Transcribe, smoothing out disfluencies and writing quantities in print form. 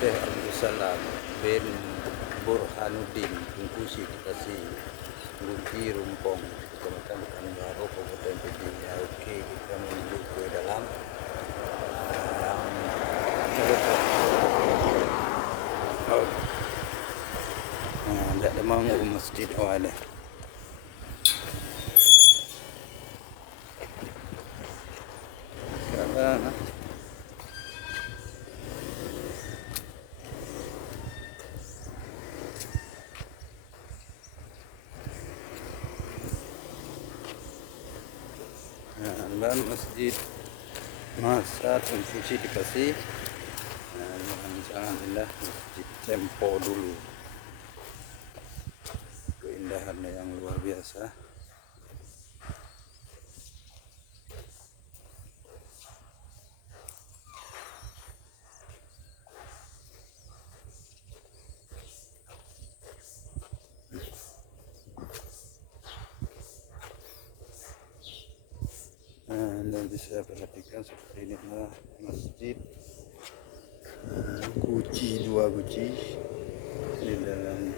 Syekh Abdul Salam bin Burhanuddin Tungkusi dikasih Guci Rumpong, Kecamatan Pekanbaru, Kabupaten Pidijaya. Oke, kita menuju ke dalam. Tidak ada mau masjid ada. Sekarang dan masjid masa Tungkusi dikasih. Sangat indah masjid Tempo dulu, keindahannya yang luar biasa. Anda bisa perhatikan seperti inilah masjid Guci, 2 guci di dalam